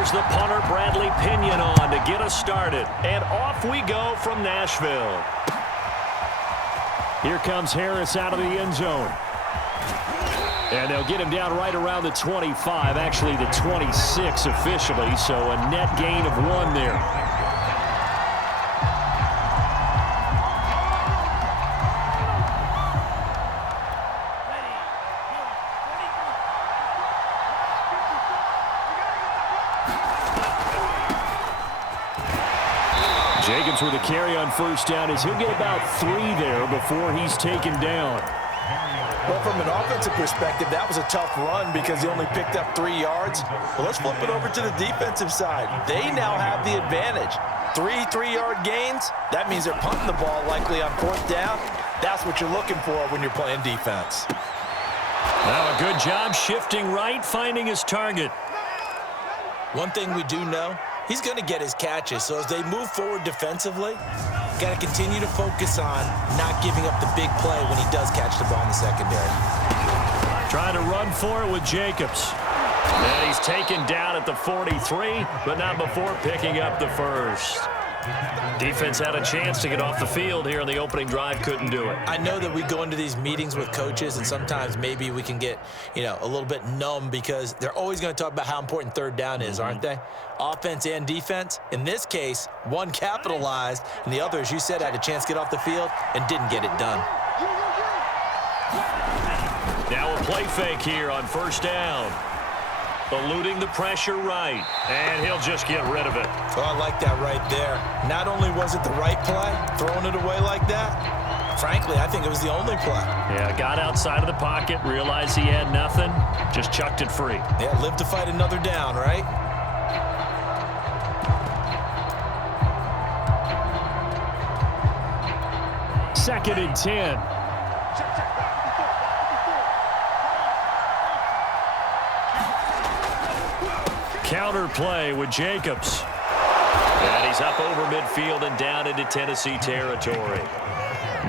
Here's the punter, Bradley Pinion, on to get us started. And off we go from Nashville. Here comes Harris out of the end zone. And they'll get him down right around the 25, actually the 26 officially, so a net gain of 1 there. Jacobs with a carry on first down as he'll get about 3 there before he's taken down. Well, from an offensive perspective, that was a tough run because he only picked up 3 yards. Well, let's flip it over to the defensive side. They now have the advantage. 3 3-yard gains, that means they're punting the ball likely on 4th down. That's what you're looking for when you're playing defense. Now a good job shifting right, finding his target. One thing we do know, he's going to get his catches. So as they move forward defensively, got to continue to focus on not giving up the big play when he does catch the ball in the secondary. Trying to run for it with Jacobs. And he's taken down at the 43, but not before picking up the first. Defense had a chance to get off the field here in the opening drive, couldn't do it. I know that we go into these meetings with coaches, and sometimes maybe we can get, a little bit numb because they're always going to talk about how important 3rd down is, aren't they? Offense and defense. In this case, one capitalized, and the other, as you said, had a chance to get off the field and didn't get it done. Now a play fake here on first down. Eluding the pressure right, and he'll just get rid of it. Oh, I like that right there. Not only was it the right play, throwing it away like that, frankly, I think it was the only play. Yeah, got outside of the pocket, realized he had nothing, just chucked it free. Yeah, live to fight another down, right? Second and 10. Counter play with Jacobs. And he's up over midfield and down into Tennessee territory.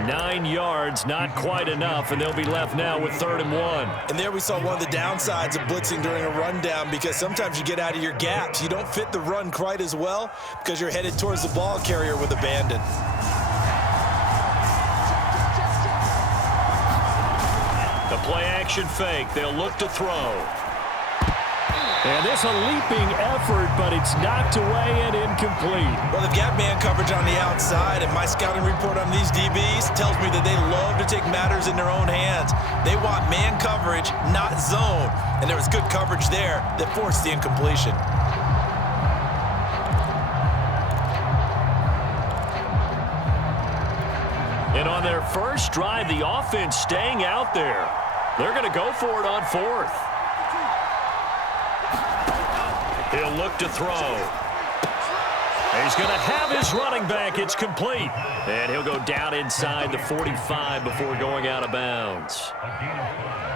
9 yards, not quite enough, and they'll be left now with 3rd and 1. And there we saw one of the downsides of blitzing during a rundown because sometimes you get out of your gaps. You don't fit the run quite as well because you're headed towards the ball carrier with abandon. The play action fake. They'll look to throw. And this a leaping effort, but it's knocked away and incomplete. Well, they've got man coverage on the outside, and my scouting report on these DBs tells me that they love to take matters in their own hands. They want man coverage, not zone. And there was good coverage there that forced the incompletion. And on their first drive, the offense staying out there. They're going to go for it on 4th. He'll look to throw. He's going to have his running back. It's complete. And he'll go down inside the 45 before going out of bounds.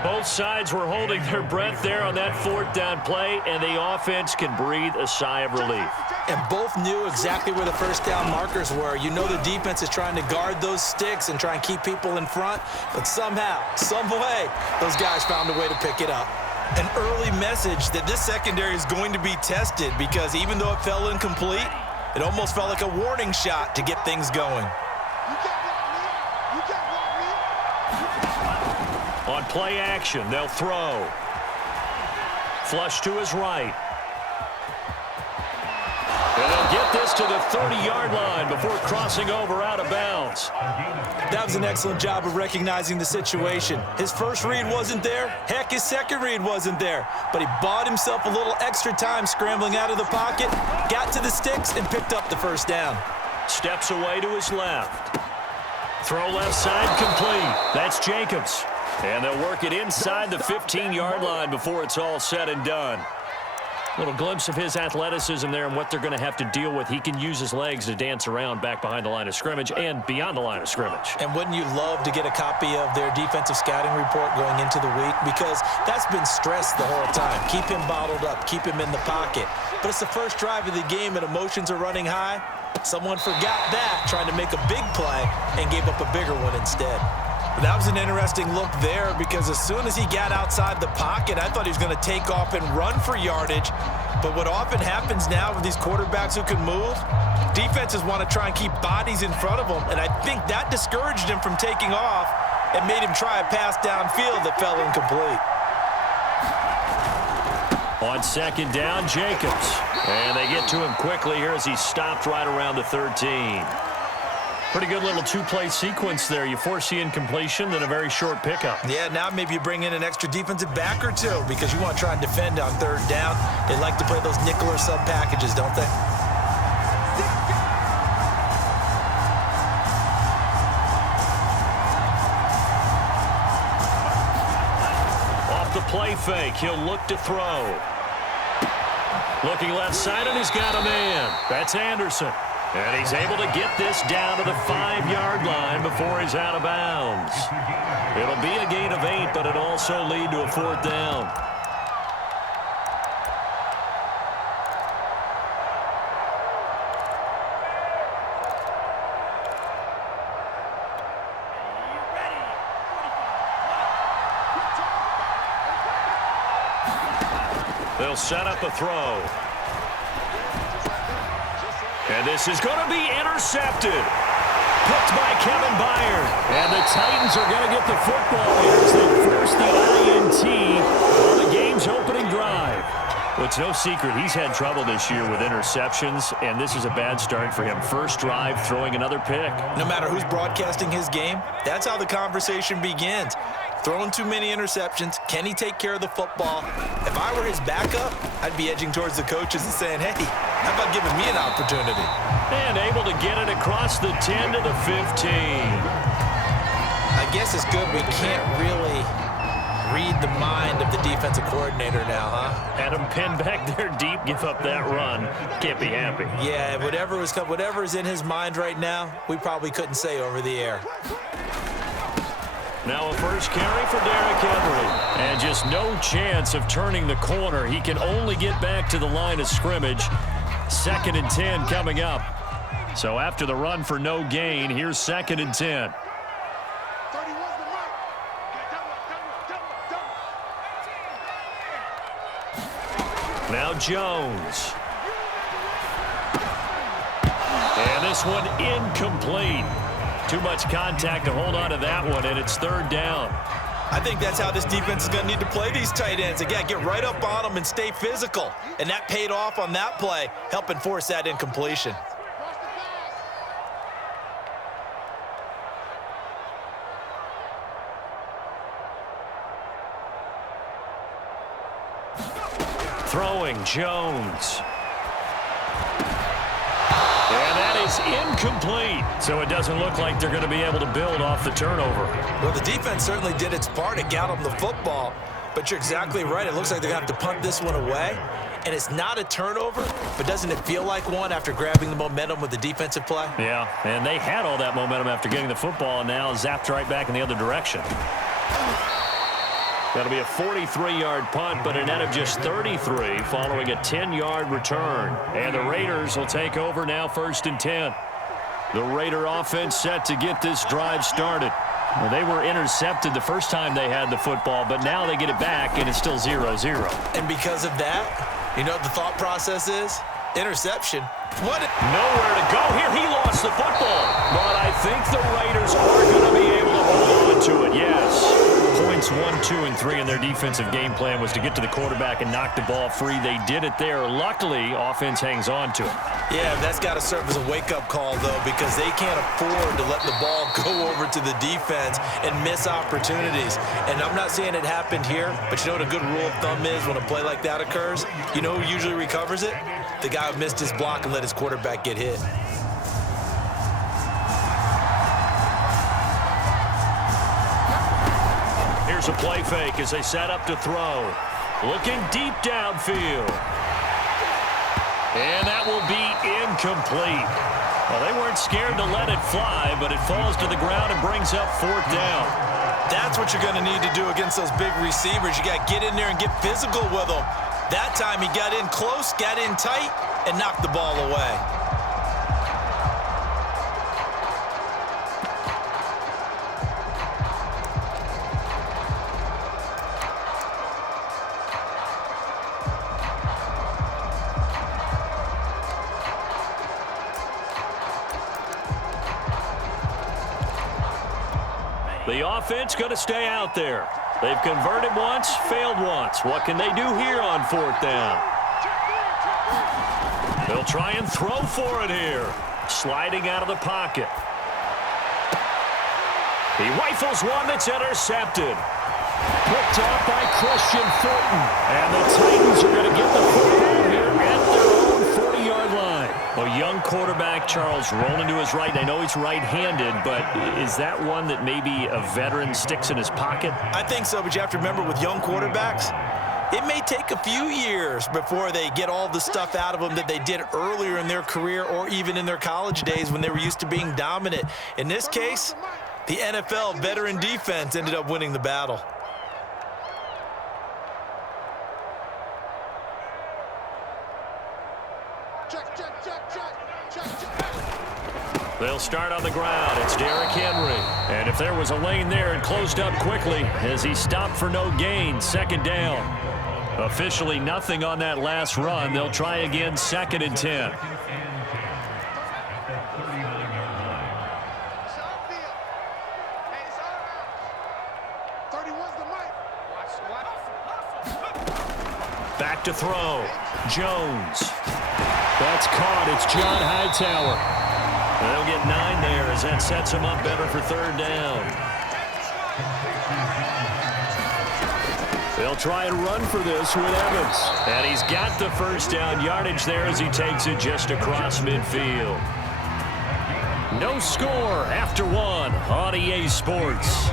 Both sides were holding their breath there on that 4th down play, and the offense can breathe a sigh of relief. And both knew exactly where the first down markers were. You know the defense is trying to guard those sticks and try and keep people in front, but somehow, some way, those guys found a way to pick it up. An early message that this secondary is going to be tested because even though it fell incomplete, it almost felt like a warning shot to get things going. On play action, they'll throw. Flush to his right. And they'll get this to the 30-yard line before crossing over out of bounds. That was an excellent job of recognizing the situation. His first read wasn't there. Heck, his second read wasn't there. But he bought himself a little extra time scrambling out of the pocket, got to the sticks, and picked up the first down. Steps away to his left. Throw left side complete. That's Jacobs. And they'll work it inside the 15-yard line before it's all said and done. Little glimpse of his athleticism there and what they're going to have to deal with. He can use his legs to dance around back behind the line of scrimmage and beyond the line of scrimmage. And wouldn't you love to get a copy of their defensive scouting report going into the week? Because that's been stressed the whole time. Keep him bottled up. Keep him in the pocket. But it's the first drive of the game and emotions are running high. Someone forgot that, trying to make a big play, and gave up a bigger one instead. That was an interesting look there because as soon as he got outside the pocket, I thought he was going to take off and run for yardage. But what often happens now with these quarterbacks who can move, defenses want to try and keep bodies in front of them, and I think that discouraged him from taking off and made him try a pass downfield that fell incomplete. On second down, Jacobs. And they get to him quickly here as he stopped right around the 13. Pretty good little two-play sequence there. You force the incompletion, then a very short pickup. Yeah, now maybe you bring in an extra defensive back or two because you want to try and defend on third down. They like to play those nickel or sub packages, don't they? Off the play fake, he'll look to throw. Looking left side, and he's got a man. That's Anderson. And he's able to get this down to the 5-yard line before he's out of bounds. It'll be a gain of 8, but it'll also lead to a 4th down. They'll set up a throw. And this is going to be intercepted. Picked by Kevin Byard. And the Titans are going to get the football here as they force the INT on the game's opening drive. Well, it's no secret he's had trouble this year with interceptions, and this is a bad start for him. First drive, throwing another pick. No matter who's broadcasting his game, that's how the conversation begins. Throwing too many interceptions. Can he take care of the football? If I were his backup, I'd be edging towards the coaches and saying, hey, how about giving me an opportunity? And able to get it across the 10 to the 15. I guess it's good we can't really read the mind of the defensive coordinator now, huh? Had him pinned back there deep, give up that run. Can't be happy. Yeah, whatever is in his mind right now, we probably couldn't say over the air. Now a first carry for Derrick Henry. And just no chance of turning the corner. He can only get back to the line of scrimmage. 2nd and 10 coming up. So after the run for no gain, here's 2nd and 10. Now Jones. And this one incomplete. Too much contact to hold on to that one, and it's 3rd down. I think that's how this defense is going to need to play these tight ends. Again, get right up on them and stay physical. And that paid off on that play, helping force that incompletion. Throwing, Jones. And that is incomplete. So it doesn't look like they're going to be able to build off the turnover. Well, the defense certainly did its part to get them the football. But you're exactly right. It looks like they're going to have to punt this one away. And it's not a turnover, but doesn't it feel like one after grabbing the momentum with the defensive play? Yeah, and they had all that momentum after getting the football, and now zapped right back in the other direction. That'll be a 43-yard punt, but a net of just 33 following a 10-yard return. And the Raiders will take over now 1st and 10. The Raider offense set to get this drive started. Well, they were intercepted the first time they had the football, but now they get it back, and it's still 0-0. And because of that, you know what the thought process is? Interception. What? Nowhere to go here. He lost the football. But I think the Raiders are going to be able to hold on to it, yes. Points 1, 2, and 3 in their defensive game plan was to get to the quarterback and knock the ball free. They did it there. Luckily, offense hangs on to it. Yeah, that's got to serve as a wake-up call, though, because they can't afford to let the ball go over to the defense and miss opportunities. And I'm not saying it happened here, but you know what a good rule of thumb is when a play like that occurs? You know who usually recovers it? The guy who missed his block and let his quarterback get hit. Here's a play fake as they set up to throw. Looking deep downfield. And that will be incomplete. Well, they weren't scared to let it fly, but it falls to the ground and brings up 4th down. That's what you're going to need to do against those big receivers. You got to get in there and get physical with them. That time he got in close, got in tight, and knocked the ball away. The offense going to stay out there. They've converted once, failed once. What can they do here on 4th down? They'll try and throw for it here. Sliding out of the pocket. He rifles one that's intercepted. Picked off by Christian Fulton. And the Titans are going to get the football here at their own 40-yard line. A young quarterback, Charles, rolling to his right. I know he's right-handed, but is that one that maybe a veteran sticks in his pocket? I think so, but you have to remember with young quarterbacks, it may take a few years before they get all the stuff out of them that they did earlier in their career or even in their college days when they were used to being dominant. In this case, the NFL veteran defense ended up winning the battle. They'll start on the ground. It's Derrick Henry. And if there was a lane there, it closed up quickly as he stopped for no gain. 2nd down. Officially nothing on that last run. They'll try again, 2nd and 10. Back to throw. Jones. That's caught. It's John Hightower. They'll get 9 there as that sets him up better for 3rd down. They'll try and run for this with Evans. And he's got the 1st down yardage there as he takes it just across midfield. No score after 1 on EA Sports.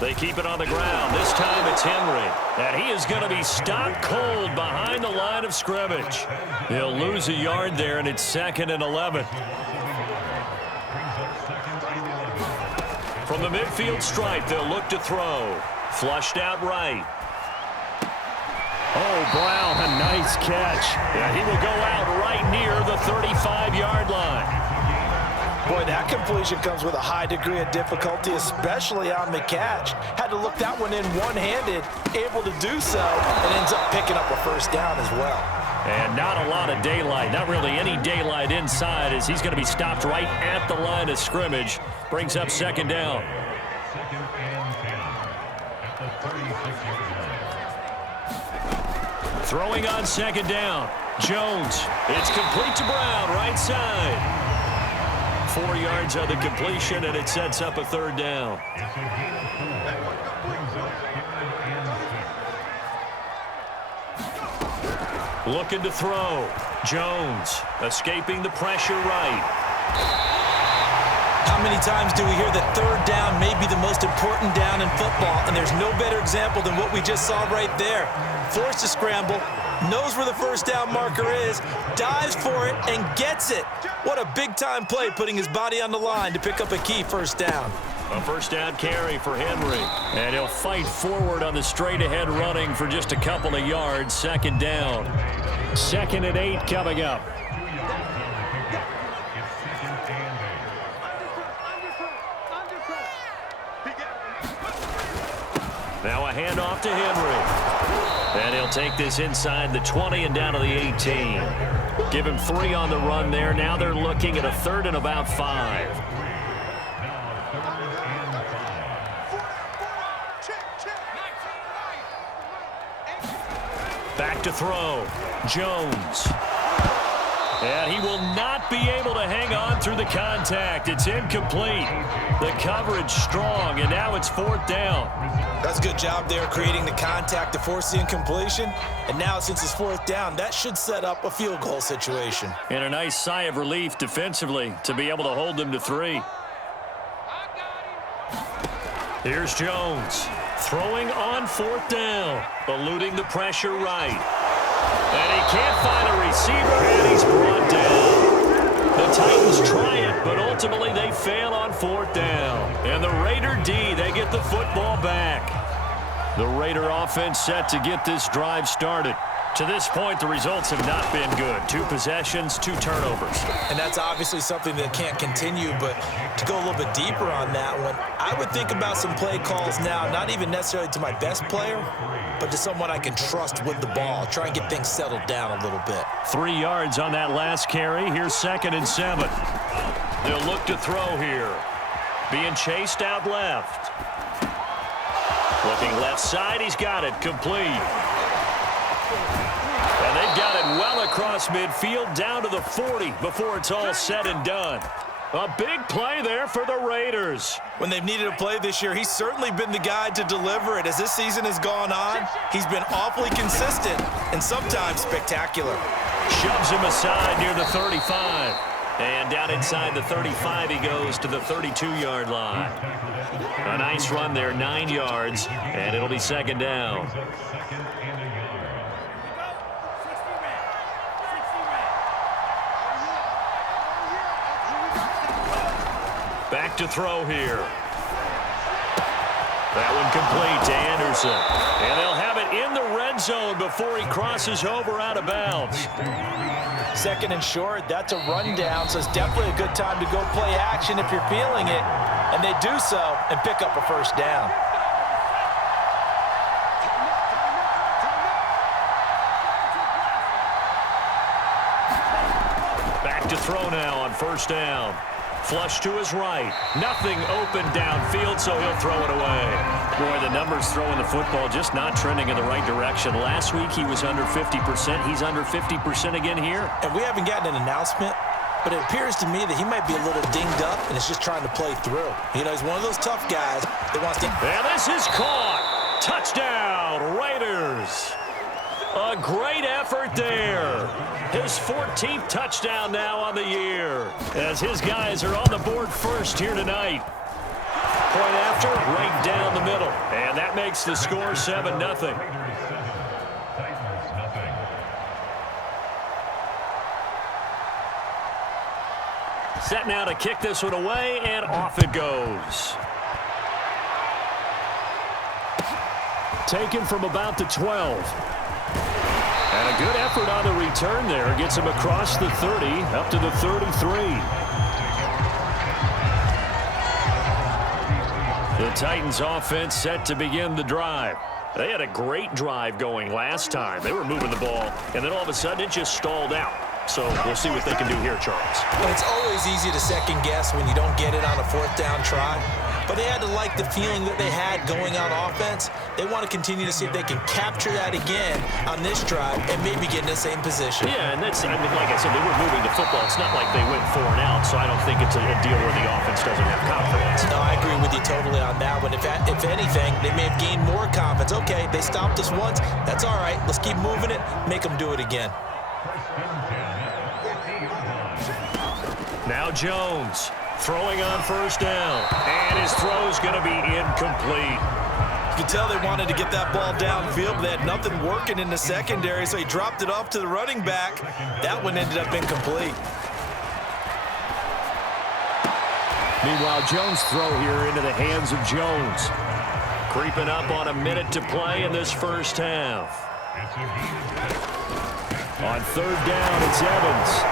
They keep it on the ground. This time it's Henry. And he is going to be stopped cold behind the line of scrimmage. He'll lose a yard there, and it's 2nd and 11. From the midfield stripe, they'll look to throw. Flushed out right. Oh, Brown, a nice catch. And he will go out right near the 35-yard line. Boy, that completion comes with a high degree of difficulty, especially on the catch. Had to look that one in one-handed, able to do so, and ends up picking up a 1st down as well. And not a lot of daylight, not really any daylight inside as he's going to be stopped right at the line of scrimmage. Brings up 2nd down. Throwing on 2nd down. Jones. It's complete to Brown, right side. 4 yards on the completion, and it sets up a 3rd down. Looking to throw. Jones escaping the pressure right. How many times do we hear that 3rd down may be the most important down in football, and there's no better example than what we just saw right there. Forced to scramble, knows where the 1st down marker is, dives for it, and gets it. What a big-time play, putting his body on the line to pick up a key 1st down. A 1st down carry for Henry. And he'll fight forward on the straight-ahead running for just a couple of yards. 2nd down. 2nd and 8 coming up. Now a handoff to Henry. And he'll take this inside the 20 and down to the 18. Give him 3 on the run there. Now they're looking at a 3rd and about 5. Back to throw. Jones. And he will not be able to hang on through the contact. It's incomplete. The coverage strong, and now it's 4th down. That's a good job there creating the contact to force the incompletion. And now since it's 4th down, that should set up a field goal situation. And a nice sigh of relief defensively to be able to hold them to 3. Here's Jones. Throwing on 4th down. Eluding the pressure right. And he can't find a receiver, and he's brought down. The Titans try it, but ultimately they fail on 4th down. And the Raider D, they get the football back. The Raider offense set to get this drive started. To this point, the results have not been good. 2 possessions, 2 turnovers. And that's obviously something that can't continue, but to go a little bit deeper on that one, I would think about some play calls now, not even necessarily to my best player, but to someone I can trust with the ball. Try and get things settled down a little bit. 3 yards on that last carry. Here's 2nd and 7. They'll look to throw here. Being chased out left. Looking left side, he's got it, complete. And they've got it well across midfield, down to the 40 before it's all said and done. A big play there for the Raiders. When they've needed a play this year, he's certainly been the guy to deliver it. As this season has gone on, he's been awfully consistent and sometimes spectacular. Shoves him aside near the 35. And down inside the 35, he goes to the 32-yard line. A nice run there, 9 yards, and it'll be 2nd down. Back to throw here. That one complete to Anderson. And they'll have it in the red zone before he crosses over out of bounds. 2nd and short, that's a rundown, so it's definitely a good time to go play action if you're feeling it. And they do so and pick up a 1st down. Back to throw now on 1st down. Flush to his right. Nothing open downfield, so he'll throw it away. Boy, the numbers throwing the football just not trending in the right direction. Last week he was under 50%. He's under 50% again here. And we haven't gotten an announcement, but it appears to me that he might be a little dinged up and is just trying to play through. You know, he's one of those tough guys that wants to... And this is caught. Touchdown, Raiders. A great effort there. His 14th touchdown now on the year, as his guys are on the board first here tonight. Point after, right down the middle. And that makes the score 7-0. Set now to kick this one away, and off it goes. Taken from about the 12. And a good effort on the return there. Gets him across the 30, up to the 33. The Titans offense set to begin the drive. They had a great drive going last time. They were moving the ball, and then all of a sudden it just stalled out. So we'll see what they can do here, Charles. Well, it's always easy to second guess when you don't get it on a 4th down try. But they had to like the feeling that they had going on offense. They want to continue to see if they can capture that again on this drive and maybe get in the same position. Yeah, and that's, I mean, like I said, they were moving the football. It's not like they went 4 and out, so I don't think it's a deal where the offense doesn't have confidence. No, I agree with you totally on that one. If anything, they may have gained more confidence. Okay, they stopped us once. That's all right. Let's keep moving it. Make them do it again. Now Jones throwing on 1st down, and his throw's going to be incomplete. You can tell they wanted to get that ball downfield, but they had nothing working in the secondary, so he dropped it off to the running back. That one ended up incomplete. Meanwhile, Jones' throw here into the hands of Jones. Creeping up on a minute to play in this 1st half. On 3rd down, it's Evans.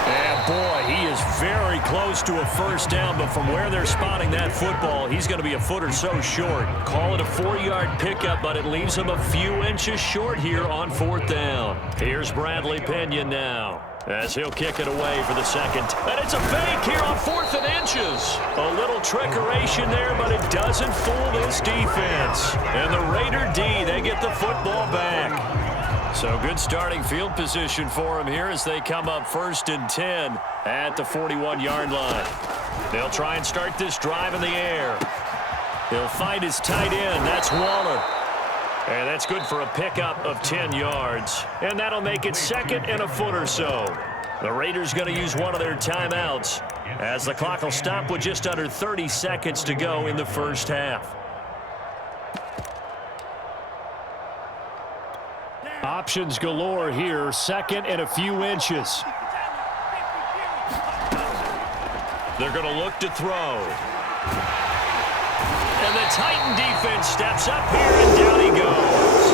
And boy, he is very close to a 1st down, but from where they're spotting that football, he's going to be a foot or so short. Call it a 4-yard pickup, but it leaves him a few inches short here on 4th down. Here's Bradley Pinion now, as he'll kick it away for the 2nd. And it's a fake here on 4th and inches. A little trickeration there, but it doesn't fool this defense. And the Raider D, they get the football back. So good starting field position for him here as they come up 1st and 10 at the 41-yard line. They'll try and start this drive in the air. He'll find his tight end. That's Waller. And that's good for a pickup of 10 yards. And that'll make it 2nd and a foot or so. The Raiders going to use one of their timeouts as the clock will stop with just under 30 seconds to go in the 1st half. Options galore here, 2nd and a few inches. They're going to look to throw. And the Titan defense steps up here, and down he goes.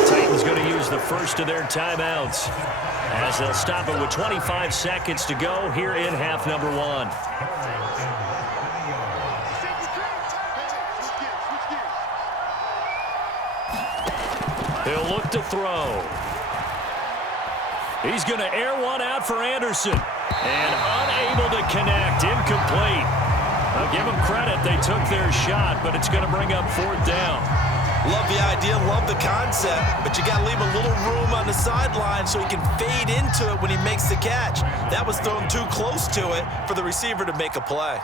The Titans Titans going to use the first of their timeouts as they'll stop it with 25 seconds to go here in half number 1. He'll look to throw. He's going to air one out for Anderson. And unable to connect. Incomplete. I'll give them credit. They took their shot, but it's going to bring up 4th down. Love the idea, love the concept, but you got to leave a little room on the sideline so he can fade into it when he makes the catch. That was thrown too close to it for the receiver to make a play.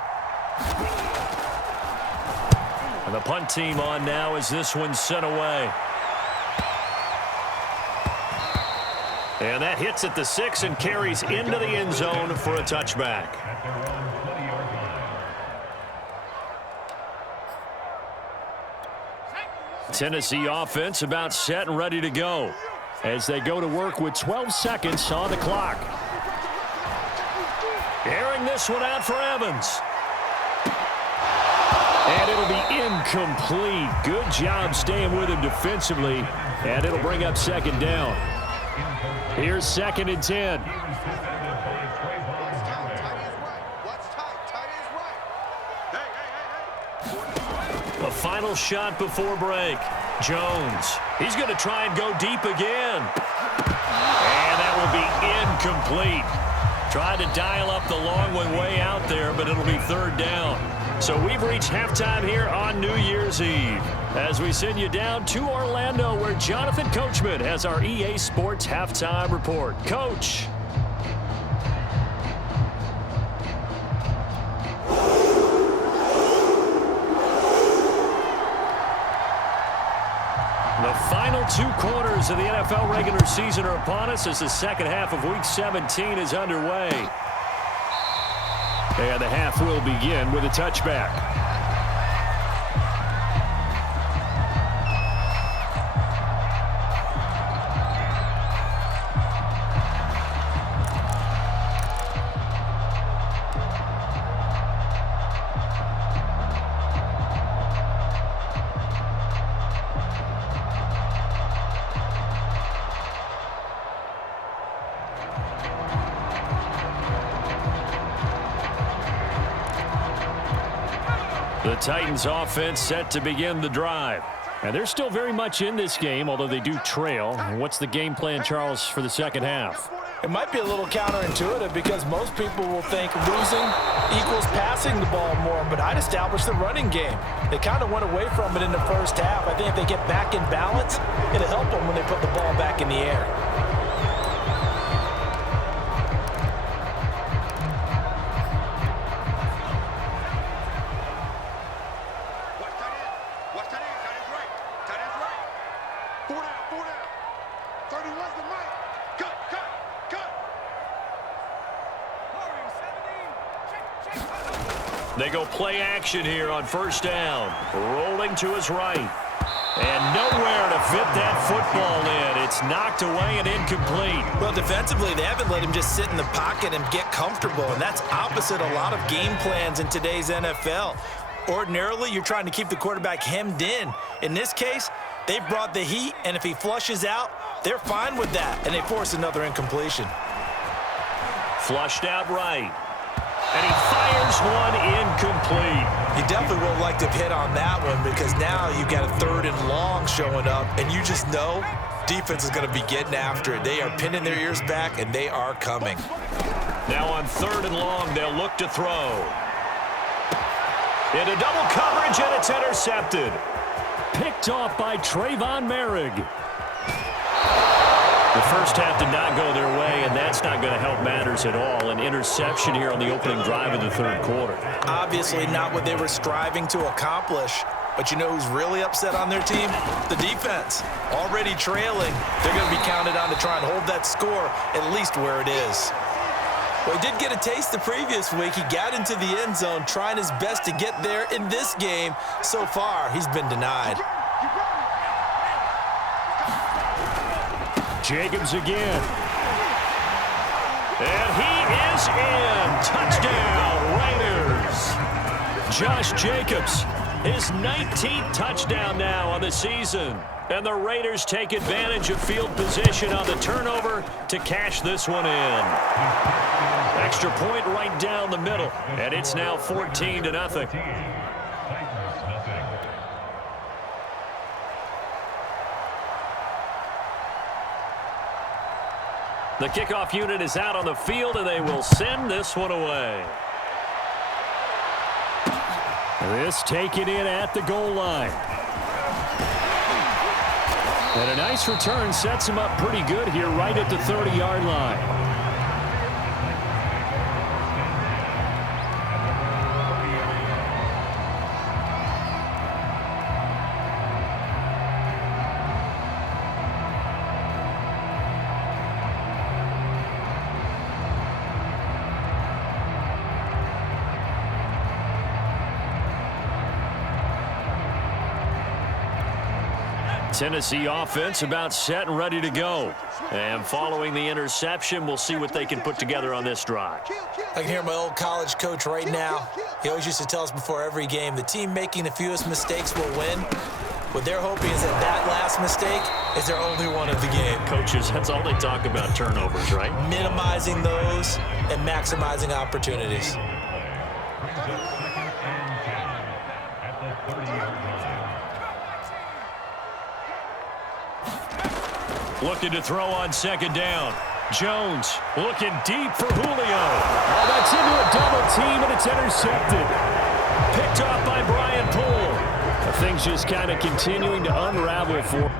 And the punt team on now as this one's sent away. And that hits at the 6 and carries into the end zone for a touchback. Tennessee offense about set and ready to go as they go to work with 12 seconds on the clock. Airing this one out for Evans. And it'll be incomplete. Good job staying with him defensively, and it'll bring up 2nd down. Here's 2nd and 10. A final shot before break. Jones. He's going to try and go deep again. And that will be incomplete. Tried to dial up the long one way out there, but it'll be 3rd down. So we've reached halftime here on New Year's Eve as we send you down to Orlando where Jonathan Coachman has our EA Sports Halftime Report. Coach. The final 2 quarters of the NFL regular season are upon us as the second half of Week 17 is underway. And the half will begin with a touchback. The Titans offense set to begin the drive. And they're still very much in this game, although they do trail. And what's the game plan, Charles, for the second half? It might be a little counterintuitive because most people will think losing equals passing the ball more, but I'd establish the running game. They kind of went away from it in the first half. I think if they get back in balance, it'll help them when they put the ball back in the air. They go play action here on 1st down. Rolling to his right. And nowhere to fit that football in. It's knocked away and incomplete. Well, defensively, they haven't let him just sit in the pocket and get comfortable, and that's opposite a lot of game plans in today's NFL. Ordinarily, you're trying to keep the quarterback hemmed in. In this case, they brought the heat, and if he flushes out, they're fine with that, and they force another incompletion. Flushed out right. And he fires one incomplete. You definitely would like to hit on that one because now you've got a 3rd and long showing up, and you just know defense is going to be getting after it. They are pinning their ears back, and they are coming. Now on 3rd and long, they'll look to throw. Into double coverage, and it's intercepted. Picked off by Trayvon Merrick. The first half did not go their way, and that's not going to help matters at all. An interception here on the opening drive of the 3rd quarter. Obviously not what they were striving to accomplish. But you know who's really upset on their team? The defense. Already trailing, they're going to be counted on to try and hold that score at least where it is. Well, he did get a taste the previous week. He got into the end zone trying his best to get there in this game. So far, he's been denied. Jacobs again. And he is in. Touchdown, Raiders. Josh Jacobs. His 19th touchdown now on the season. And the Raiders take advantage of field position on the turnover to cash this one in. Extra point right down the middle. And it's now 14-0. The kickoff unit is out on the field, and they will send this one away. This taken in at the goal line. And a nice return sets him up pretty good here right at the 30-yard line. Tennessee offense about set and ready to go. And following the interception, we'll see what they can put together on this drive. I can hear my old college coach right now. He always used to tell us before every game, the team making the fewest mistakes will win. What they're hoping is that that last mistake is their only one of the game. Coaches, that's all they talk about, turnovers, right? Minimizing those and maximizing opportunities. Looking to throw on second down. Jones looking deep for Julio. Oh, that's into a double team, and it's intercepted. Picked off by Brian Poole. Things just kind of continuing to unravel for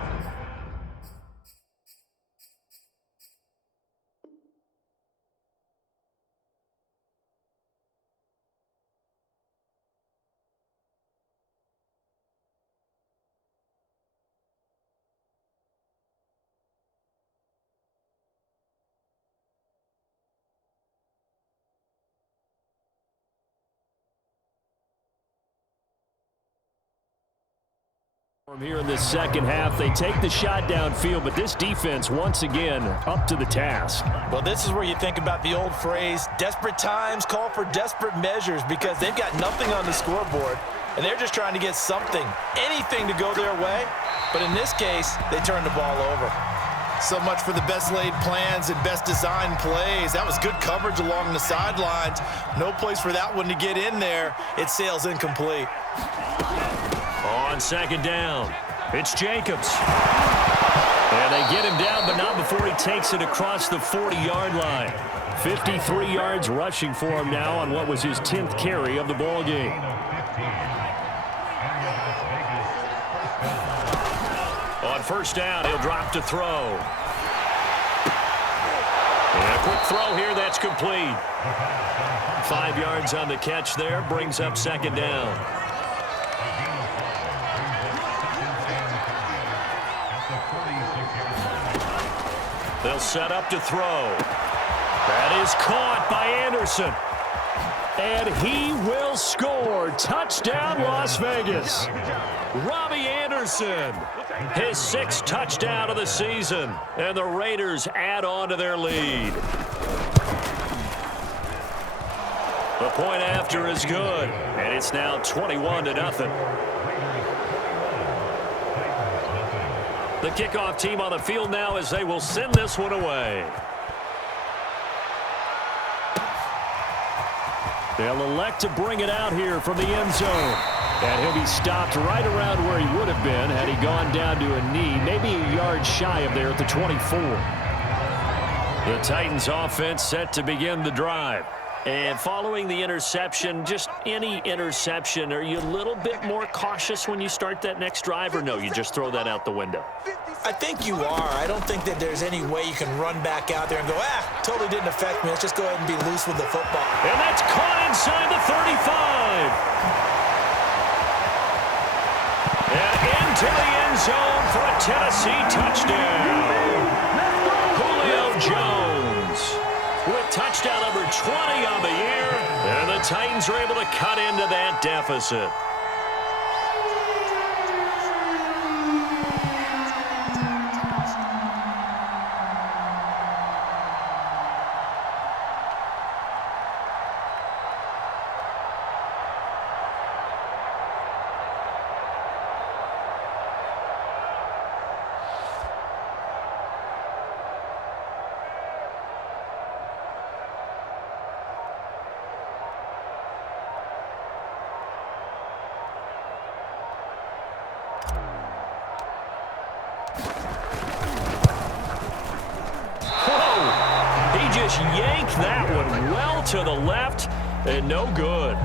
here in this second half. They take the shot downfield, but this defense once again up to the task. Well, this is where you think about the old phrase, desperate times call for desperate measures, because they've got nothing on the scoreboard, and they're just trying to get something, anything to go their way. But in this case, they turn the ball over. So much for the best laid plans and best designed plays. That was good coverage along the sidelines. No place for that one to get in there. It sails incomplete. On second down, it's Jacobs. And they get him down, but not before he takes it across the 40-yard line. 53 yards rushing for him now on what was his 10th carry of the ball game. On first down, he'll drop to throw. And a quick throw here, that's complete. 5 yards on the catch there, brings up second down. They'll set up to throw. That is caught by Anderson. And he will score. Touchdown, Las Vegas. Robbie Anderson, his 6th touchdown of the season. And the Raiders add on to their lead. The point after is good. And it's now 21-0. The kickoff team on the field now as they will send this one away. They'll elect to bring it out here from the end zone. And he'll be stopped right around where he would have been had he gone down to a knee, maybe a yard shy of there at the 24. The Titans offense set to begin the drive. And following the interception, just any interception, are you a little bit more cautious when you start that next drive, or no, you just throw that out the window? I think you are. I don't think that there's any way you can run back out there and go, totally didn't affect me. Let's just go ahead and be loose with the football. And that's caught inside the 35. And into the end zone for a Tennessee touchdown. Julio Jones with touchdown number 20 on the year. And the Titans are able to cut into that deficit. just yanked that one well to the left, and no good.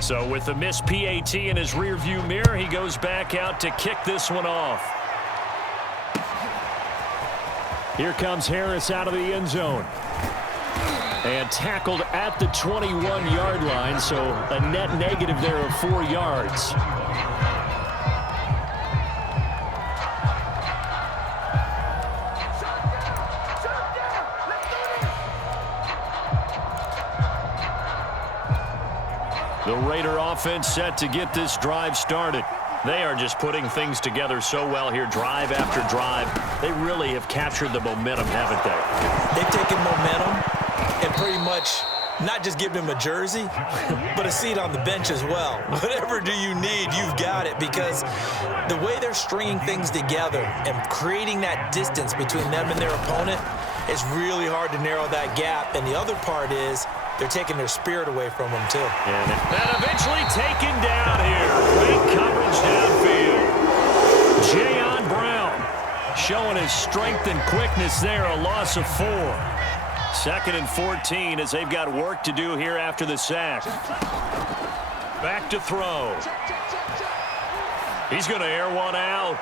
So with the missed PAT in his rearview mirror, he goes back out to kick this one off. Here comes Harris out of the end zone. And tackled at the 21-yard line, so a net negative there of 4 yards. The Raider offense set to get this drive started. They are just putting things together so well here, drive after drive. They really have captured the momentum, haven't they? They've taken momentum and pretty much not just given him a jersey, but a seat on the bench as well. Whatever do you need, you've got it, because the way they're stringing things together and creating that distance between them and their opponent is really hard to narrow that gap. And the other part is they're taking their spirit away from them, too. And eventually taken down here. Great coverage downfield. Jayon Brown showing his strength and quickness there, a loss of 4. 2nd and 14 as they've got work to do here after the sack. Back to throw. He's going to air one out.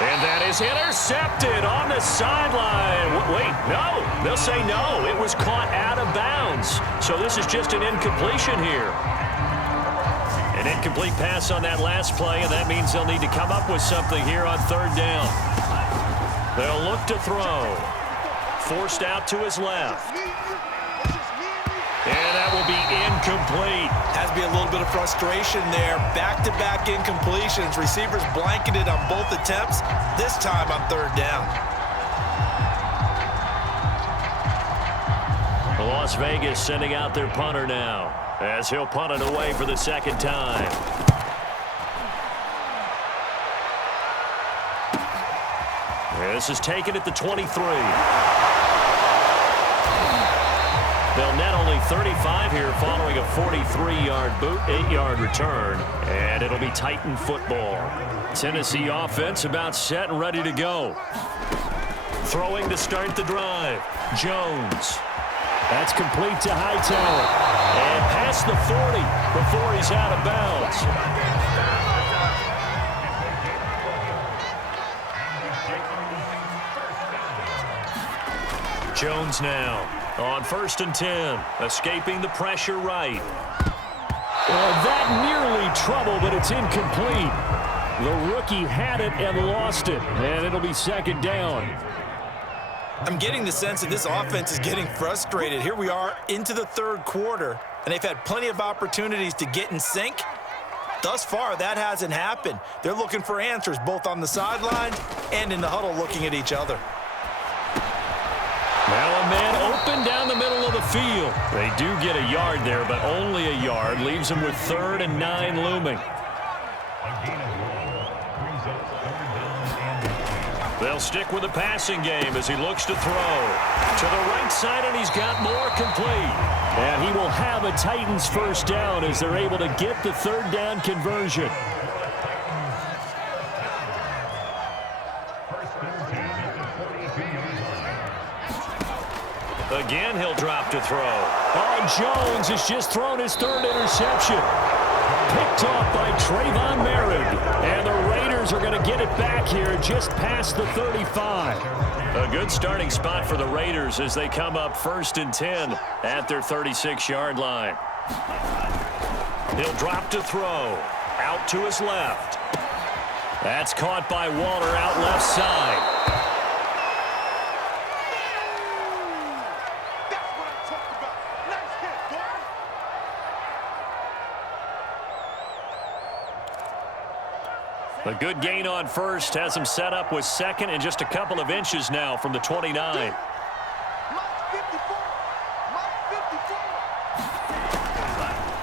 And that is intercepted on the sideline. Wait, no. They'll say no. It was caught out of bounds. So this is just an incompletion here. An incomplete pass on that last play, and that means they'll need to come up with something here on 3rd down. They'll look to throw. Forced out to his left. And that will be incomplete. Has to be a little bit of frustration there. Back-to-back incompletions. Receivers blanketed on both attempts, this time on 3rd down. Las Vegas sending out their punter now as he'll punt it away for the 2nd time. This is taken at the 23. They'll net only 35 here following a 43-yard boot, 8-yard return, and it'll be Titan football. Tennessee offense about set and ready to go. Throwing to start the drive. Jones. That's complete to Hightower. And past the 40 before he's out of bounds. Jones now on 1st and 10. Escaping the pressure right. That nearly trouble, but it's incomplete. The rookie had it and lost it, and it'll be 2nd down. I'm getting the sense that this offense is getting frustrated. Here we are into the 3rd quarter, and they've had plenty of opportunities to get in sync. Thus far, that hasn't happened. They're looking for answers both on the sidelines and in the huddle looking at each other. Now a man open down the middle of the field. They do get a yard there, but only a yard. Leaves them with 3rd and 9 looming. They'll stick with the passing game as he looks to throw. To the right side, and he's got more complete. And he will have a Titans 1st down as they're able to get the 3rd down conversion. Again, he'll drop to throw. Oh, Jones has just thrown his 3rd interception. Picked off by Trayvon Merritt. And the Raiders are going to get it back here just past the 35. A good starting spot for the Raiders as they come up 1st and 10 at their 36-yard line. He'll drop to throw. Out to his left. That's caught by Walter out left side. A good gain on 1st has him set up with 2nd and just a couple of inches now from the 29.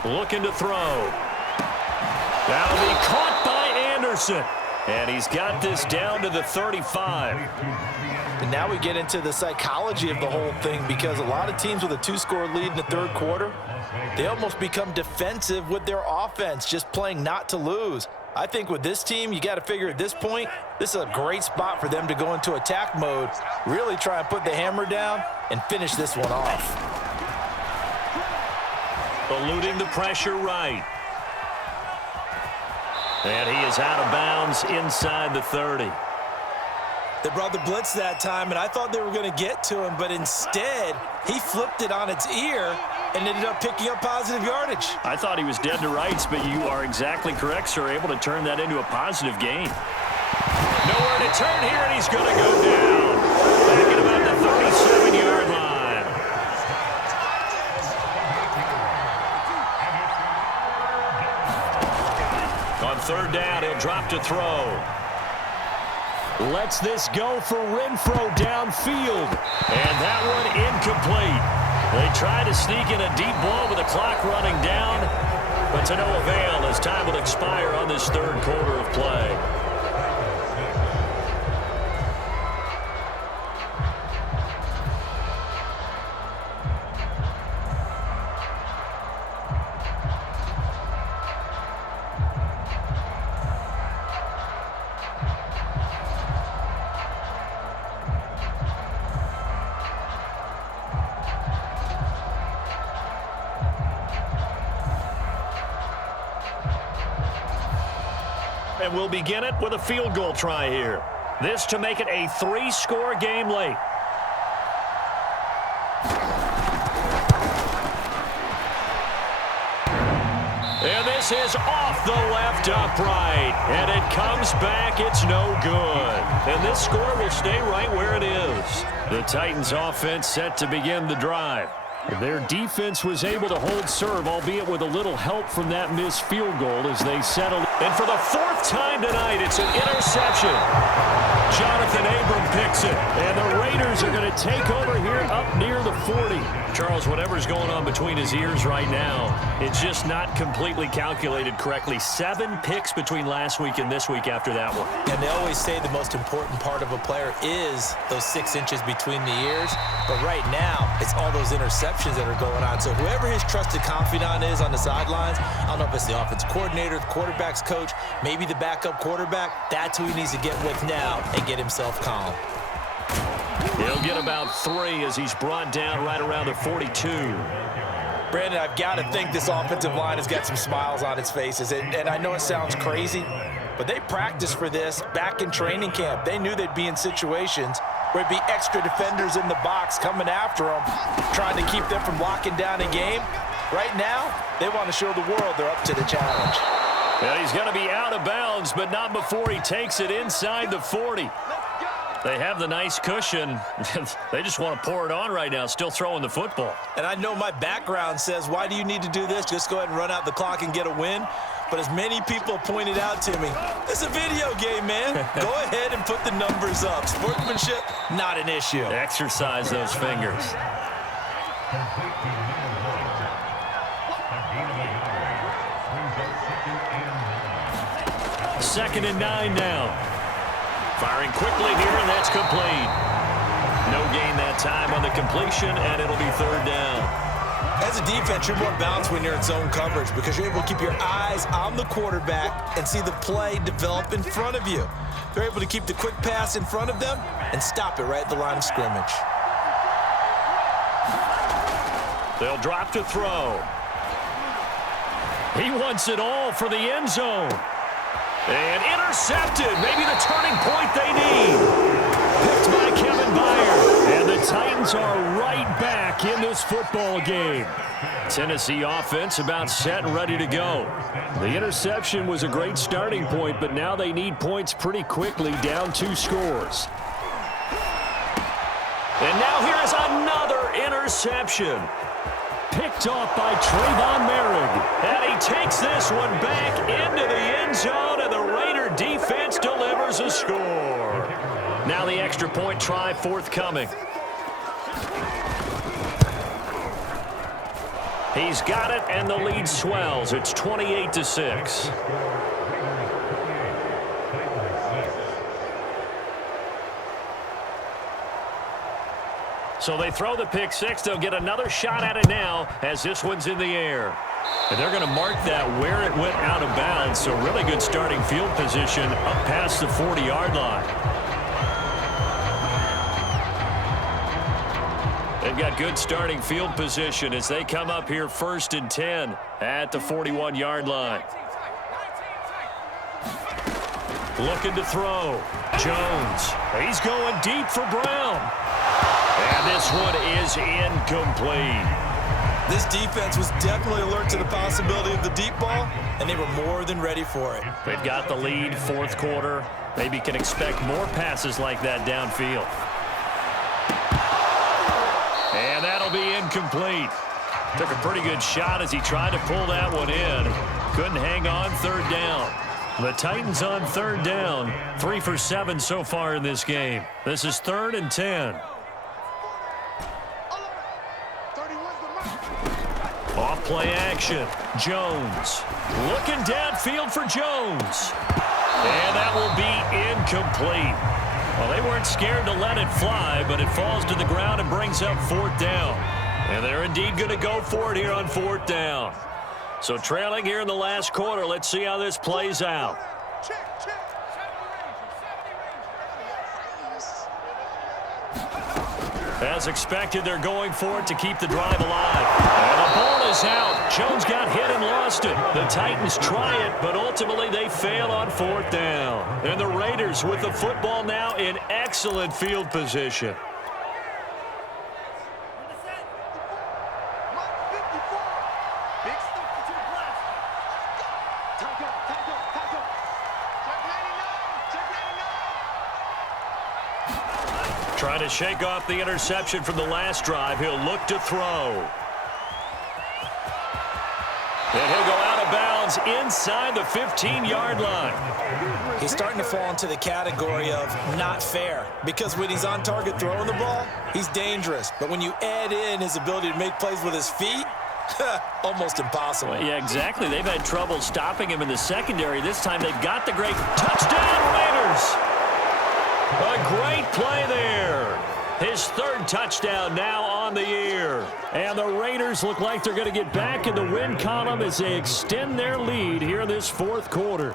Looking to throw. That'll be caught by Anderson. And he's got this down to the 35. And now we get into the psychology of the whole thing, because a lot of teams with a 2-score lead in the third quarter, they almost become defensive with their offense, just playing not to lose. I think with this team, you got to figure at this point, this is a great spot for them to go into attack mode, really try and put the hammer down and finish this one off. Eluding the pressure right. And he is out of bounds inside the 30. They brought the blitz that time, and I thought they were going to get to him, but instead, he flipped it on its ear and ended up picking up positive yardage. I thought he was dead to rights, but you are exactly correct, sir. Able to turn that into a positive gain. Nowhere to turn here, and he's going to go down. Back at about the 37-yard line. On third down, he'll drop to throw. Lets this go for Renfro downfield. And that one incomplete. They try to sneak in a deep ball with the clock running down, but to no avail as time will expire on this third quarter of play. And we'll begin it with a field goal try here. This to make it a 3-score game late. And this is off the left upright. And it comes back. It's no good. And this score will stay right where it is. The Titans offense set to begin the drive. Their defense was able to hold serve, albeit with a little help from that missed field goal as they settled. And for the 4th time tonight, it's an interception. Jonathan Abram picks it. And the Raiders are going to take over here up near the 40. Charles, whatever's going on between his ears right now, it's just not completely calculated correctly. 7 picks between last week and this week after that one. And they always say the most important part of a player is those 6 inches between the ears. But right now, it's all those interceptions that are going on. So whoever his trusted confidant is on the sidelines, I don't know if it's the offensive coordinator, the quarterback's coach, maybe the backup quarterback, that's who he needs to get with now and get himself calm. He'll get about 3 as he's brought down right around the 42. Brandon, I've got to think this offensive line has got some smiles on its faces. And I know it sounds crazy, but they practiced for this back in training camp. They knew they'd be in situations where it'd be extra defenders in the box coming after them, trying to keep them from locking down a game. Right now, they want to show the world they're up to the challenge. And he's going to be out of bounds, but not before he takes it inside the 40. They have the nice cushion. They just want to pour it on right now, still throwing the football. And I know my background says, why do you need to do this? Just go ahead and run out the clock and get a win. But as many people pointed out to me, it's a video game, man. Go ahead and put the numbers up. Sportsmanship, not an issue. Exercise those fingers. 2nd and 9 now. Firing quickly here, and that's complete. No gain that time on the completion, and it'll be 3rd down. As a defense, you're more balanced when you're in zone coverage because you're able to keep your eyes on the quarterback and see the play develop in front of you. They're able to keep the quick pass in front of them and stop it right at the line of scrimmage. They'll drop to throw. He wants it all for the end zone. And intercepted. Maybe the turning point they need. Picked by Kevin Byard. And the Titans are right back in this football game. Tennessee offense about set and ready to go. The interception was a great starting point, but now they need points pretty quickly, down 2 scores. And now here's another interception. Picked off by Trayvon Merrick. And he takes this one back into the end zone, and the Raider defense delivers a score. Now the extra point try forthcoming. He's got it, and the lead swells. It's 28-6. So they throw the pick six. They'll get another shot at it now as this one's in the air. And they're going to mark that where it went out of bounds. So really good starting field position up past the 40-yard line. They've got good starting field position as they come up here 1st and 10 at the 41-yard line. Looking to throw. Jones. He's going deep for Brown. And this one is incomplete. This defense was definitely alert to the possibility of the deep ball, and they were more than ready for it. They've got the lead, 4th quarter. Maybe can expect more passes like that downfield. And that'll be incomplete. Took a pretty good shot as he tried to pull that one in. Couldn't hang on 3rd down. The Titans on 3rd down. 3 for 7 so far in this game. This is 3rd and 10. Off play action. Jones. Looking downfield for Jones. And that will be incomplete. Well, they weren't scared to let it fly, but it falls to the ground and brings up 4th down. And they're indeed going to go for it here on 4th down. So trailing here in the last quarter, let's see how this plays out. As expected, they're going for it to keep the drive alive. And the ball is out. Jones got hit and lost it. The Titans try it, but ultimately they fail on 4th down. And the Raiders with the football now in excellent field position. Trying to shake off the interception from the last drive. He'll look to throw. And he'll go out of bounds inside the 15-yard line. He's starting to fall into the category of not fair, because when he's on target throwing the ball, he's dangerous. But when you add in his ability to make plays with his feet, almost impossible. Well, yeah, exactly. They've had trouble stopping him in the secondary. This time they've got the great touchdown Raiders. A great play there. His 3rd touchdown now on the year. And the Raiders look like they're going to get back in the win column as they extend their lead here in this 4th quarter.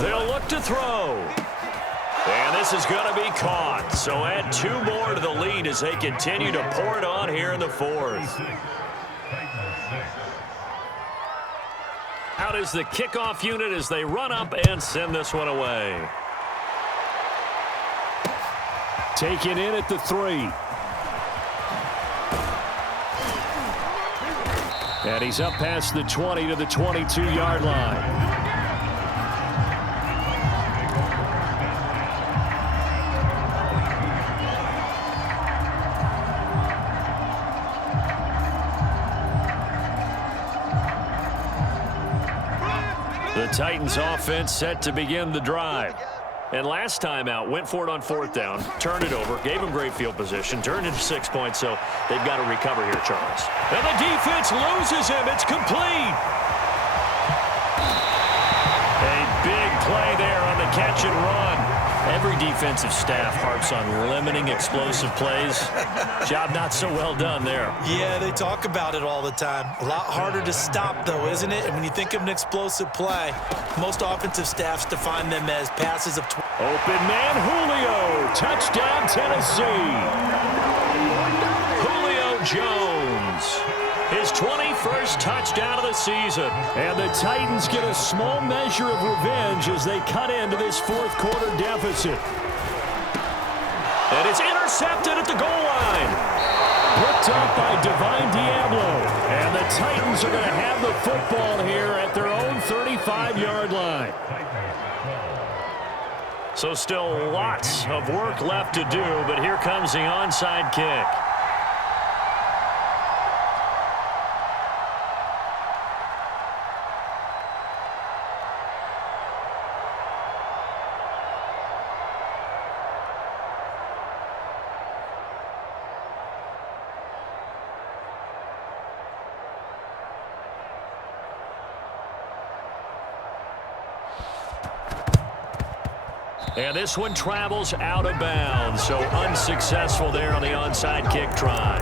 They'll look to throw. And this is going to be caught. So add 2 more to the lead as they continue to pour it on here in the 4th. Out is the kickoff unit as they run up and send this one away. Taken in at the 3. And he's up past the 20 to the 22-yard line. The Titans offense set to begin the drive. And last time out, went for it on 4th down, turned it over, gave them great field position, turned it 6 points, so they've got to recover here, Charles. And the defense loses him. It's complete. A big play there on the catch and run. Every defensive staff harps on limiting explosive plays. Job not so well done there. Yeah, they talk about it all the time. A lot harder to stop, though, isn't it? And when you think of an explosive play, most offensive staffs define them as passes of... Open man, Julio. Touchdown, Tennessee. Julio Jones. His 21st touchdown of the season. And the Titans get a small measure of revenge as they cut into this 4th quarter deficit. And it's intercepted at the goal line. Picked up by Divine Diablo. And the Titans are going to have the football here at their own 35-yard line. So still lots of work left to do, but here comes the onside kick. And this one travels out of bounds, so unsuccessful there on the onside kick try.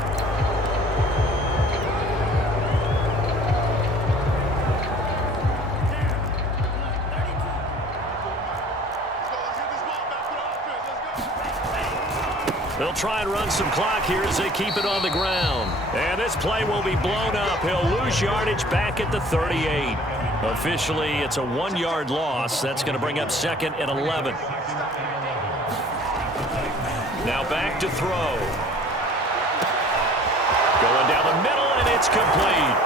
They'll try and run some clock here as they keep it on the ground. And this play will be blown up. He'll lose yardage back at the 38. Officially, it's a 1-yard loss. That's going to bring up 2nd and 11. Now back to throw. Going down the middle, and it's complete.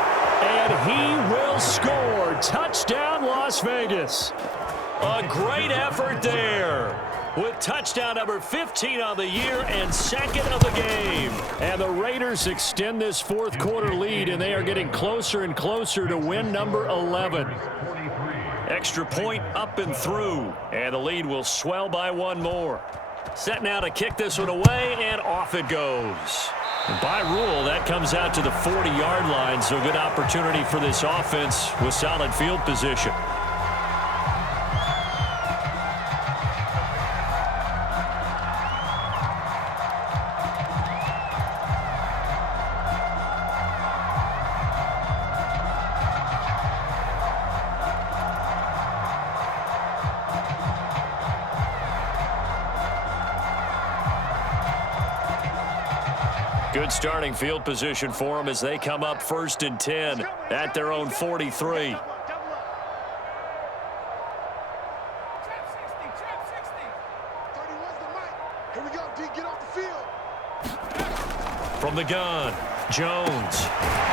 And he will score. Touchdown, Las Vegas. A great effort there, with touchdown number 15 on the year and 2nd of the game. And the Raiders extend this 4th quarter lead, and they are getting closer and closer to win number 11. Extra point up and through, and the lead will swell by 1 more. Set now to kick this one away, and off it goes. And by rule, that comes out to the 40-yard line, so good opportunity for this offense with solid field position. Good starting field position for them as they come up 1st and 10 at their own 43. From the gun, Jones.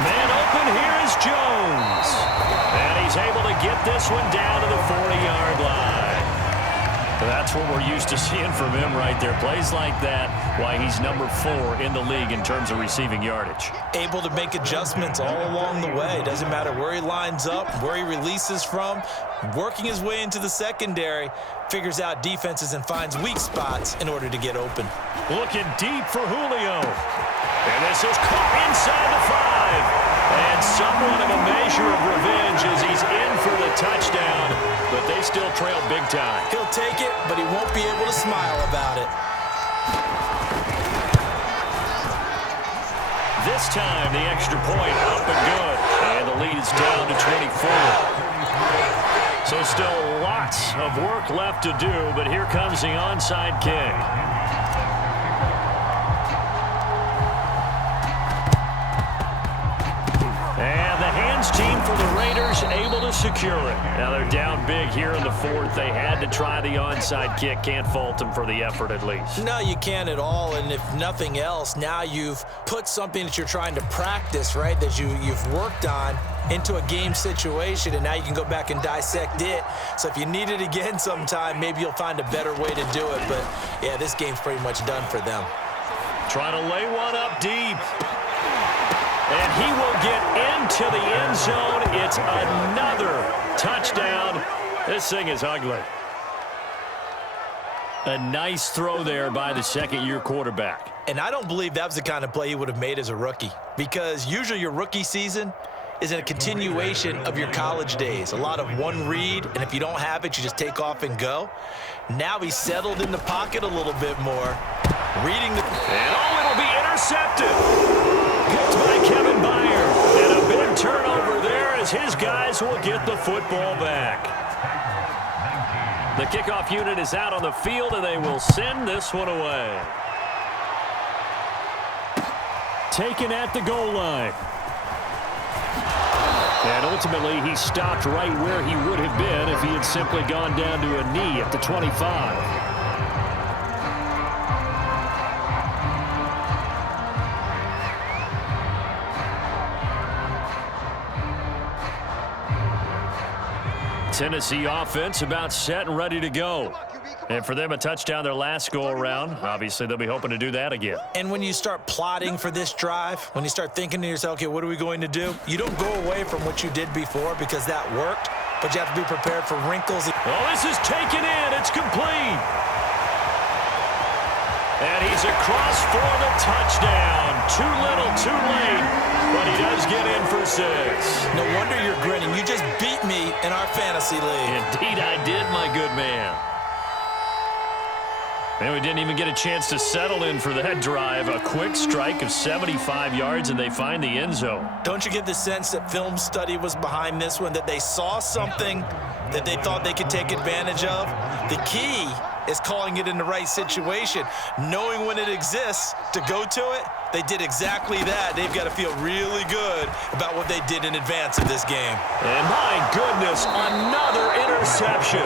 Man open, here is Jones. And he's able to get this one down to the 40-yard line. That's what we're used to seeing from him right there. Plays like that, why he's number 4 in the league in terms of receiving yardage. Able to make adjustments all along the way. Doesn't matter where he lines up, where he releases from. Working his way into the secondary, figures out defenses and finds weak spots in order to get open. Looking deep for Julio. And this is caught inside the 5. And somewhat of a measure of revenge as he's in for the touchdown, but they still trail big time. He'll take it, but he won't be able to smile about it. This time, the extra point up and good. And the lead is down to 24. So still lots of work left to do, but here comes the onside kick. And the hands team for the Raiders able to secure it. Now they're down big here in the 4th. They had to try the onside kick. Can't fault them for the effort at least. No, you can't at all. And if nothing else, now you've put something that you're trying to practice, right, that you've worked on into a game situation, and now you can go back and dissect it. So if you need it again sometime, maybe you'll find a better way to do it. But, yeah, this game's pretty much done for them. Trying to lay one up deep. And he will get into the end zone. It's another touchdown. This thing is ugly. A nice throw there by the 2nd-year quarterback. And I don't believe that was the kind of play he would have made as a rookie, because usually your rookie season is a continuation of your college days. A lot of one read, and if you don't have it, you just take off and go. Now he's settled in the pocket a little bit more. Reading the... And it'll be intercepted. Picked by Kevin Byard. And a big turnover there as his guys will get the football back. The kickoff unit is out on the field, and they will send this one away. Taken at the goal line. And ultimately, he stopped right where he would have been if he had simply gone down to a knee at the 25. Tennessee offense about set and ready to go. And for them, a touchdown their last go-around. Obviously, they'll be hoping to do that again. And when you start plotting for this drive, when you start thinking to yourself, okay, what are we going to do? You don't go away from what you did before because that worked, but you have to be prepared for wrinkles. Oh, this is taken in. It's complete. And he's across for the touchdown. Too little, too late, but he does get in for 6. No wonder you're grinning. You just beat me in our fantasy league. Indeed I did, my good man. And we didn't even get a chance to settle in for that drive. A quick strike of 75 yards, and they find the end zone. Don't you get the sense that film study was behind this one, that they saw something that they thought they could take advantage of? The key is calling it in the right situation, knowing when it exists to go to it. They did exactly that. They've got to feel really good about what they did in advance of this game. And my goodness, another interception.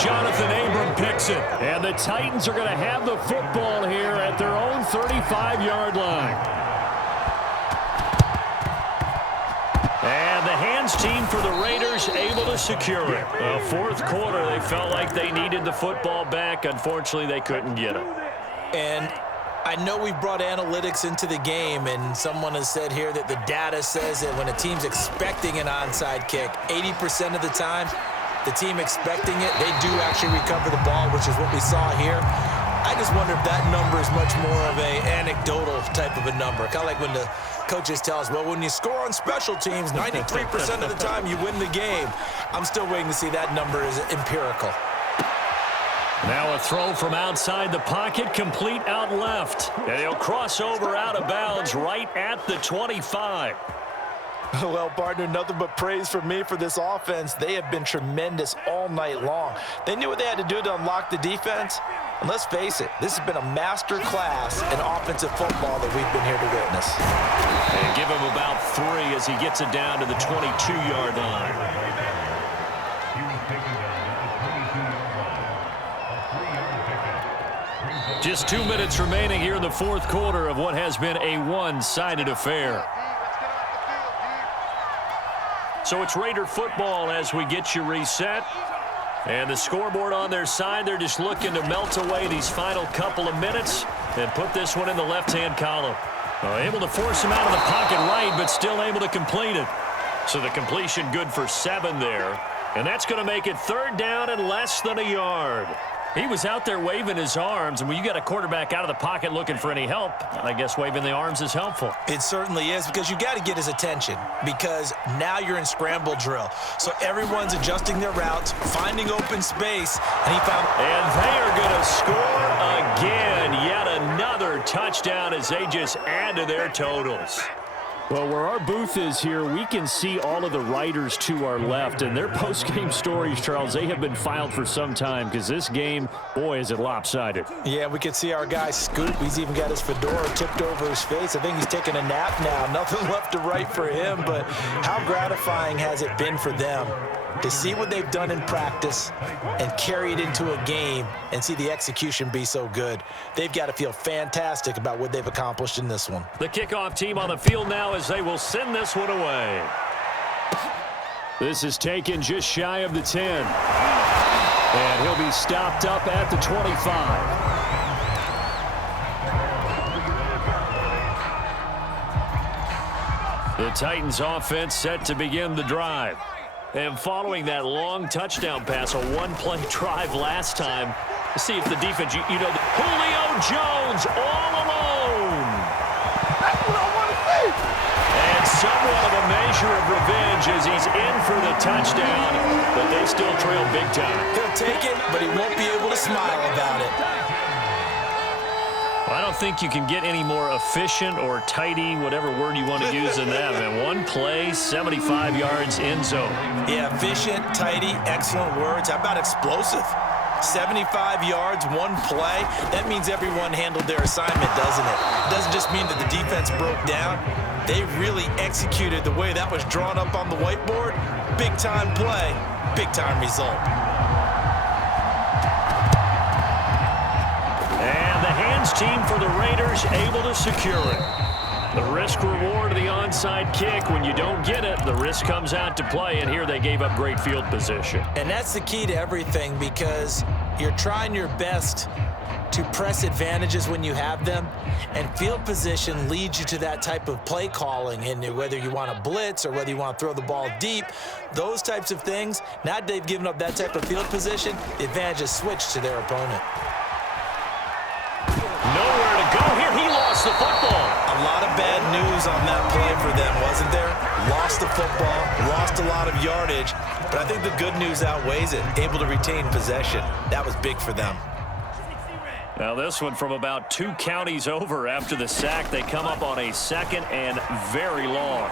Jonathan Abram picks it. And the Titans are going to have the football here at their own 35-yard line. And the hands team for the Raiders able to secure it. Fourth quarter, they felt like they needed the football back. Unfortunately, they couldn't get it. And I know we've brought analytics into the game, and someone has said here that the data says that when a team's expecting an onside kick, 80% of the time, the team expecting it, they do actually recover the ball, which is what we saw here. I just wonder if that number is much more of a anecdotal type of a number. Kind of like when the coaches tell us, well, when you score on special teams, 93% of the time you win the game. I'm still waiting to see that number is empirical. Now a throw from outside the pocket, complete out left. And he'll cross over out of bounds right at the 25. Well, partner, nothing but praise from me for this offense. They have been tremendous all night long. They knew what they had to do to unlock the defense. And let's face it, this has been a master class in offensive football that we've been here to witness. And give him about 3 as he gets it down to the 22-yard line. Just 2 minutes remaining here in the fourth quarter of what has been a one-sided affair. So it's Raider football as we get you reset. And the scoreboard on their side, they're just looking to melt away these final couple of minutes and put this one in the left-hand column. Able to force him out of the pocket right, but still able to complete it. So the completion good for 7 there. And that's going to make it 3rd down and less than a yard. He was out there waving his arms, and when you got a quarterback out of the pocket looking for any help, I guess waving the arms is helpful. It certainly is, because you got to get his attention, because now you're in scramble drill. So everyone's adjusting their routes, finding open space, and he found... And they are going to score again. Yet another touchdown as they just add to their totals. Well, where our booth is here, we can see all of the writers to our left, and their post-game stories, Charles, they have been filed for some time because this game, boy, is it lopsided. Yeah, we can see our guy Scoop. He's even got his fedora tipped over his face. I think he's taking a nap now. Nothing left to write for him, but how gratifying has it been for them to see what they've done in practice and carry it into a game and see the execution be so good. They've got to feel fantastic about what they've accomplished in this one. The kickoff team on the field now as they will send this one away. This is taken just shy of the 10. And he'll be stopped up at the 25. The Titans offense set to begin the drive. And following that long touchdown pass, a one-play drive last time, let's see if the defense, you know, Julio Jones all alone. That's what I want to see. And somewhat of a measure of revenge as he's in for the touchdown, but they still trail big time. He'll take it, but he won't be able to smile about it. Well, I don't think you can get any more efficient or tidy, whatever word you want to use in that, man. One play, 75 yards, end zone. Yeah, efficient, tidy, excellent words. How about explosive? 75 yards, one play. That means everyone handled their assignment, doesn't it? It doesn't just mean that the defense broke down. They really executed the way that was drawn up on the whiteboard. Big-time play, big-time result. And the hands team for the Raiders able to secure it. The risk-reward of the onside kick. When you don't get it, the risk comes out to play, and here they gave up great field position. And that's the key to everything, because you're trying your best to press advantages when you have them, and field position leads you to that type of play calling. And whether you want to blitz or whether you want to throw the ball deep, those types of things, now that they've given up that type of field position, the advantage is switched to their opponent. Nowhere to go here. He lost the football. A lot of bad news on that play for them, wasn't there? Lost the football, lost a lot of yardage, but I think the good news outweighs it. Able to retain possession. That was big for them. Now this one from about 2 counties over after the sack. They come up on a 2nd and very long.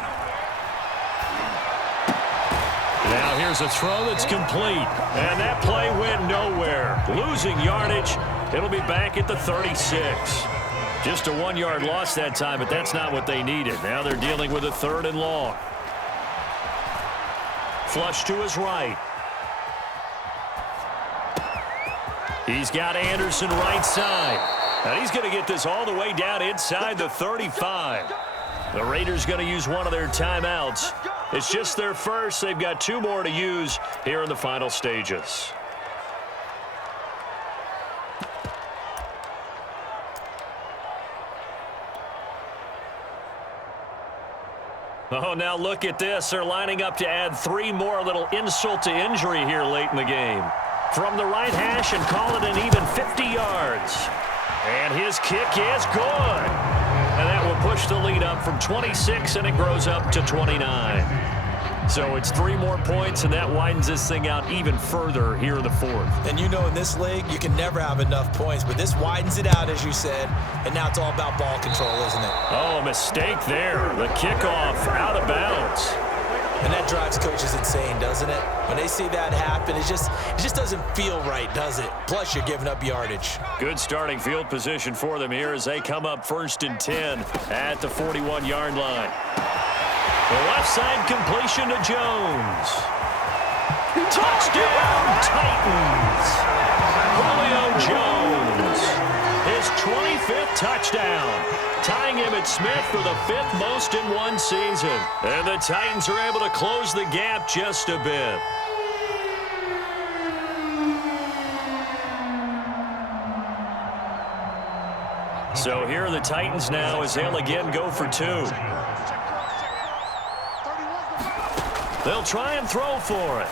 Now here's a throw that's complete. And that play went nowhere. Losing yardage. It'll be back at the 36. Just a 1-yard loss that time, but that's not what they needed. Now they're dealing with a 3rd and long. Flush to his right. He's got Anderson right side. And he's going to get this all the way down inside the 35. The Raiders going to use one of their timeouts. It's just their first. They've got 2 more to use here in the final stages. Oh, now look at this. They're lining up to add 3 more, a little insult to injury here late in the game. From the right hash and call it an even 50 yards. And his kick is good. And that will push the lead up from 26, and it grows up to 29. So it's 3 more points, and that widens this thing out even further here in the 4th. And you know in this league, you can never have enough points, but this widens it out, as you said, and now it's all about ball control, isn't it? Oh, mistake there. The kickoff out of bounds. And that drives coaches insane, doesn't it? When they see that happen, it just doesn't feel right, does it? Plus, you're giving up yardage. Good starting field position for them here as they come up 1st and 10 at the 41-yard line. The left side completion to Jones. Touchdown, Titans. Julio Jones. His 25th touchdown. Tying Emmitt Smith for the 5th most in one season. And the Titans are able to close the gap just a bit. So here are the Titans now as they'll again go for 2. They'll try and throw for it.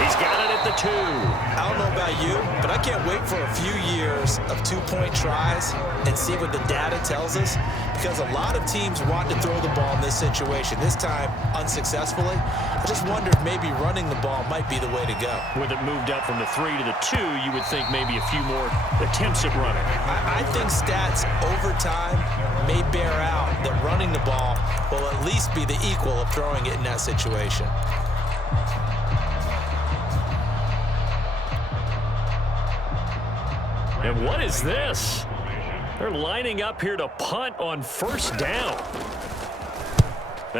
He's got it at the 2. I don't know about you, but I can't wait for a few years of 2-point tries and see what the data tells us, because a lot of teams want to throw the ball in this situation, this time unsuccessfully. I just wonder if maybe running the ball might be the way to go. With it moved up from the 3 to the 2, you would think maybe a few more attempts at running. I think stats over time may bear out that running the ball will at least be the equal of throwing it in that situation. And what is this? They're lining up here to punt on 1st down.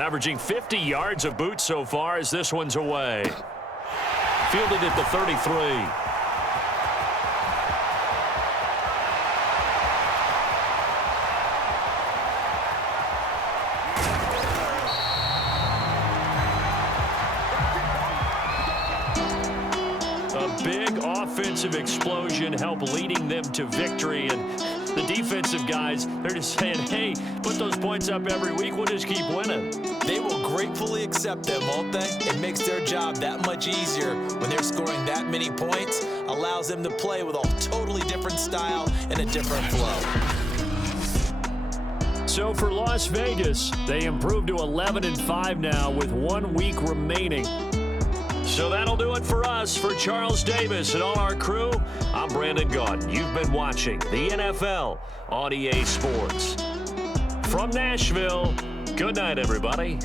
Averaging 50 yards of boot so far as this one's away. Fielded at the 33. Offensive explosion help leading them to victory, and the defensive guys, they're just saying, hey, put those points up every week, we'll just keep winning. They will gratefully accept them, won't they? It makes their job that much easier when they're scoring that many points, allows them to play with a totally different style and a different flow. So for Las Vegas, they improved to 11-5 now with 1 week remaining. So that'll do it for us. For Charles Davis and all our crew, I'm Brandon Gaudin. You've been watching the NFL on EA Sports. From Nashville, good night, everybody.